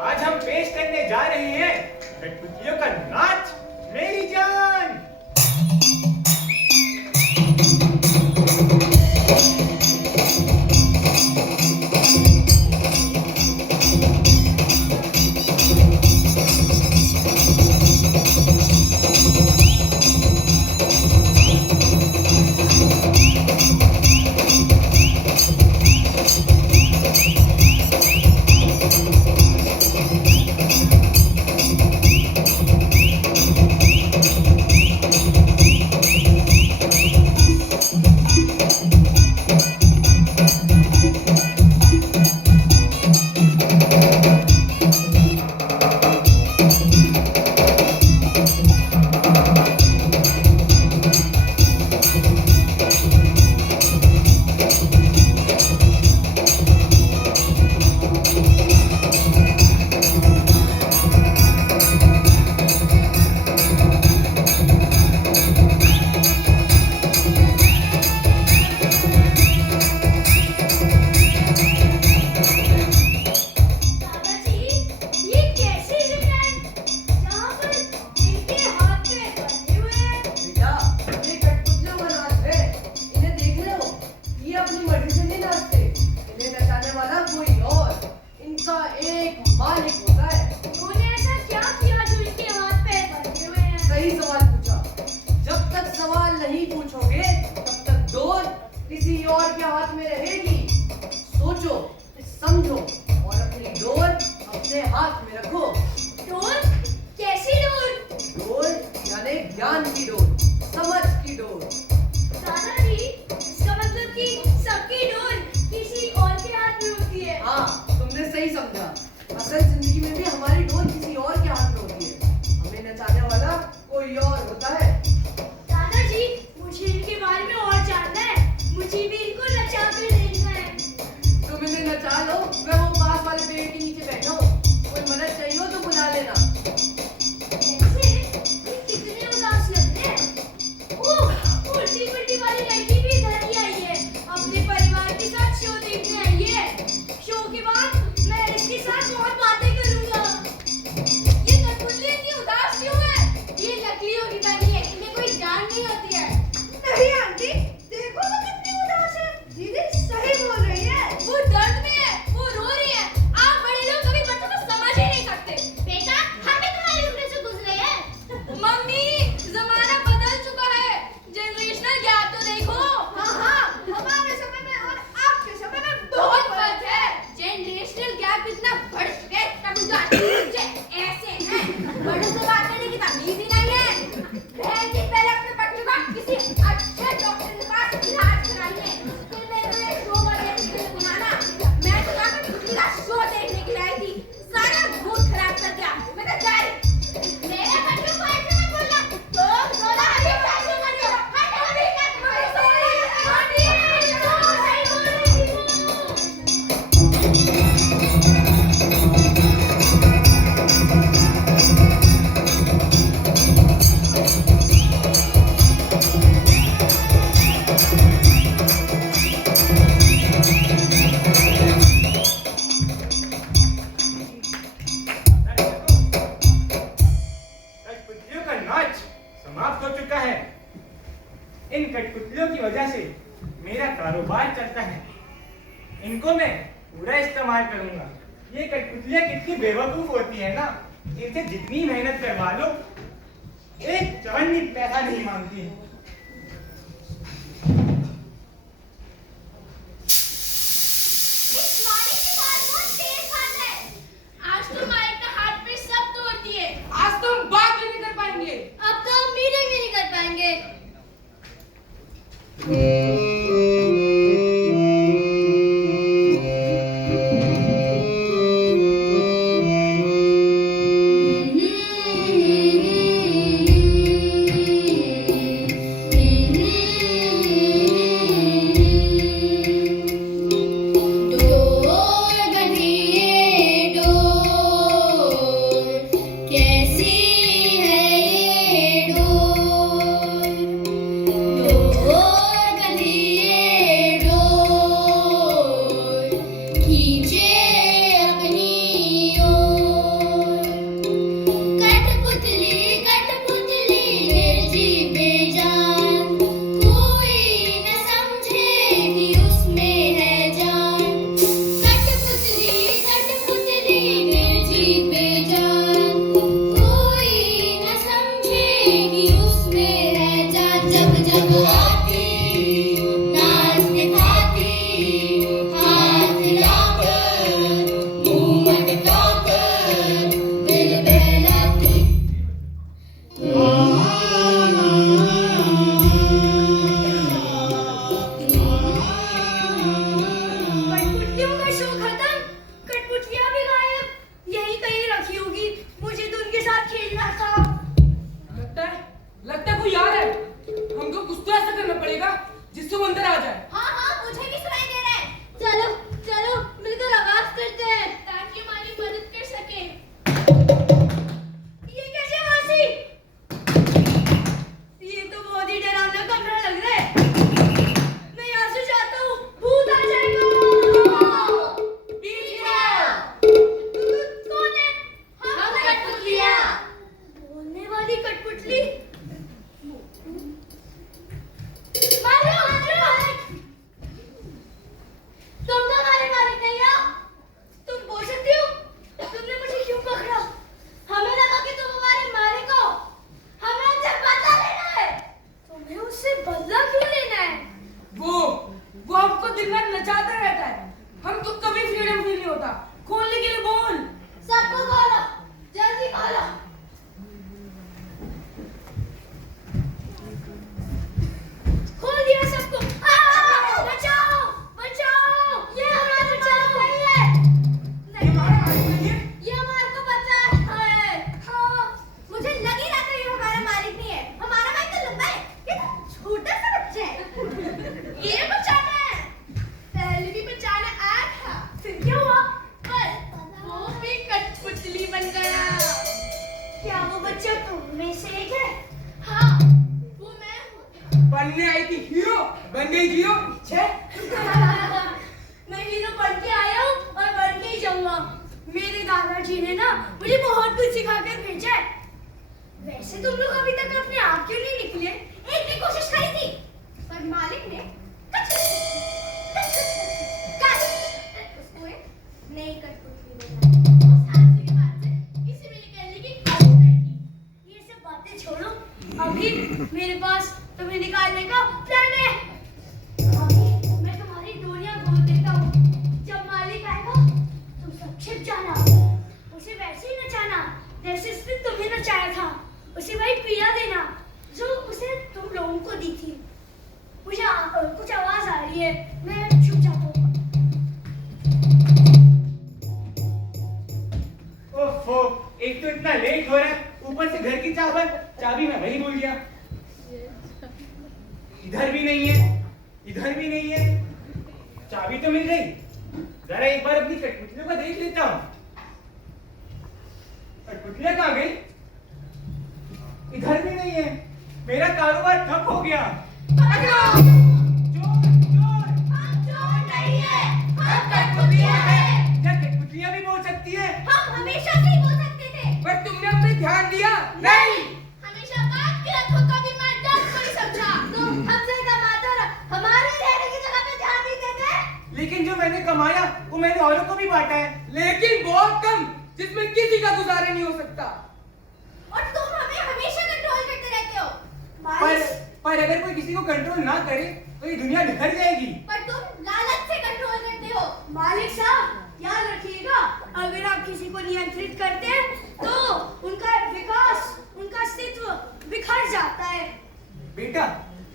आज हम पेश करने जा रहे हैं कठपुतलियों का नाच मेरी जान। किसी और के हाथ में रहेगी। सोचो, समझो और अपनी डोर अपने हाथ में रखो। डोर? कैसी डोर? डोर यानी ज्ञान की डोर, समझ की डोर। दादाजी, इसका मतलब कि सबकी डोर किसी और के हाथ में होती है। हाँ, तुमने सही समझा। असल जिंदगी में भी हमारी डोर किसी और के हाथ में होती है। हमें नचाने वाला कोई और होता है। दादाजी, मुझे इनके बारे में और जानना है। मुझे भी इनको नचा कर देखना है। तुम इन्हें नचा लो, मैं वो पास वाले पेड़ के नीचे बैठा हूँ। कोई मदद चाहिए हो तो बुला लेना। ऐसे ये कितने उदास लग रहे हैं। ओह, उल्टी-पुल्टी वाली लड़की भी इधर ही आई है। अपने परिवार के साथ शो देखने आई है। शो के बाद मैं इसके साथ बहुत बातें करूंगा। ये कठपुतली इतनी उदास क्यों है? ये नकलियों की तरह है, इन्हें कोई जान नहीं होती है। नहीं आंटी, देखो तो कितनी उदास है। दीदी सही बोल रही है। वो दर्द में है, वो रो रही है। आप बड़े लोग कभी बच्चों को समझ ही नहीं सकते। बेटा, हम भी तुम्हारी उम्र से गुजरे हैं। मम्मी, जमाना बदल चुका है। जनरेशनल गैप तो देखो। हाँ, हमारे समय में और आपके समय में बहुत फर्क है। जनरेशनल गैप इतना बढ़ चुका है, तभी तो आज के बच्चे ऐसे हैं। बड़ों से बात करने की तमीज ही नहीं है। बहन जी, पहले अपने बच्चों का किसी अच्छे डॉक्टर के पास इलाज कराइए। फिर मेरे को ये शो देखने के लिए बुलाना। मैं तो यहाँ पे किसी का शो देखने के लिए आई थी। सारा मूड खराब कर दिया। मैं तो जा रही। मेरे बच्चों को ऐसे मत बोलना। तो थोड़ा अभी कैसे कर रही हो? हट अभी क्या तुम्हारी सही बोल रही थी। कठपुतलियों का नाच समाप्त हो चुका है। इन कठपुतलियों की वजह से मेरा कारोबार चलता है। इनको मैं पूरा इस्तेमाल करूंगा। ये कठपुतलियां कितनी बेवकूफ होती है ना, इनसे जितनी मेहनत करवा लो एक चवन्नी पैसा नहीं मांगती। इस मालिक की बात बहुत तेज बात है। आज तो मालिक का हाथ पे सब तोड़ती है। आज तो हम बात भी नहीं कर पाएंगे। अब तो हम मीटिंग भी नहीं कर पाएंगे। बच्चा तुम में से एक है। हाँ, वो मैं हूँ। बनने आई थी हीरो, बन गई जीरो। छे मैं हीरो बन के आया हूँ और बन के ही जाऊंगा। मेरे दादाजी ने ना मुझे बहुत कुछ सिखाकर भेजा है। वैसे तुम लोग अभी तक अपने आप क्यों नहीं निकले? एक भी कोशिश करी थी, पर मालिक ने उसको एक नई कठपुतली बनाई। उस हादसे के बाद से किसी भी निकलने की कोशिश नहीं की। ये सब बातें छोड़ो, अभी मेरे पास तुम्हें निकालने का प्लान है। अभी मैं तुम्हारी डोरियां खोल देता हूँ। जब मालिक आएगा तुम सब छिप जाना, उसे वैसे ही नचाना जैसे उसने तुम्हें नचाया था। उसे वही पीड़ा देना जो उसे तुम लोगों को दी थी। मुझे कुछ आवाज आ रही है, मैं छुप जाता हूँ। ओफो, एक तो इतना लेट हो रहा है, ऊपर से घर की चाबी मैं वही भूल गया। इधर भी नहीं है, इधर भी नहीं है। चाबी तो मिल गई, जरा एक बार अपनी कठपुतलियों को देख लेता हूँ। कठपुतलियां कहाँ गई? इधर भी नहीं है। मेरा कारोबार ठप हो गया। पकड़ो! चोर, चोर! हम चोर नहीं हैं, हम कठपुतलियां हैं। क्या कठपुतलियां भी बोल सकती है? हम हमेशा से ही बोल सकते थे। पर तुमने उस पे ध्यान दिया नहीं, हमेशा बात किया, खुद का भी मैं डर को ही समझा। तुम हमसे कमाते और हमारे रहने की जगह पे ध्यान नहीं देते। लेकिन जो मैंने कमाया वो मैंने औरों को भी बांटा है। लेकिन बहुत कम, जिसमें किसी का गुजारा नहीं हो सकता। और तुम हमें हमेशा कंट्रोल करते रहते हो। पर अगर कोई किसी को कंट्रोल ना करे तो ये दुनिया बिखर जाएगी। पर तुम लालच से कंट्रोल करते हो। मालिक साहब याद रखिएगा, अगर आप किसी को नियंत्रित करते हैं तो उनका विकास, उनका अस्तित्व बिखर जाता है। बेटा,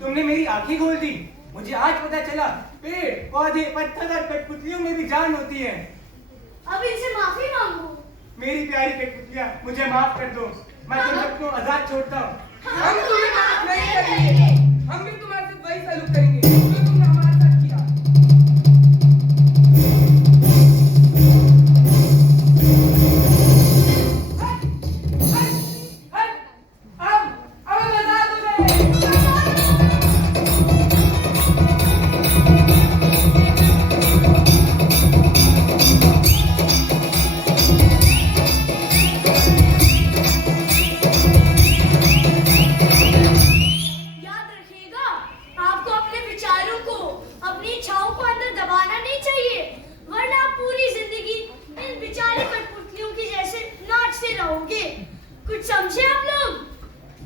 तुमने मेरी आंखें खोल दी। मुझे आज पता चला पेड़, पौधे, पत्थर और कठपुतलियों में भी जान होती है। अब इनसे माफी मांगो। मेरी प्यारी कठपुतलियां, मुझे माफ कर दो। मैं तुम सबको आजाद छोड़ता हूँ। हम तुम्हें माफ नहीं करेंगे। हम भी तुम्हारे साथ वही सलूक करेंगे जो तुमने हमारे साथ किया। अब आजाद हो गए। याद रखिएगा, आपको अपने विचारों को, अपनी इच्छाओं को अंदर दबाना नहीं चाहिए, वरना आप पूरी जिंदगी इन बेचारी कठपुतलियों की जैसे नाचते रहोगे। कुछ समझे आप लोग?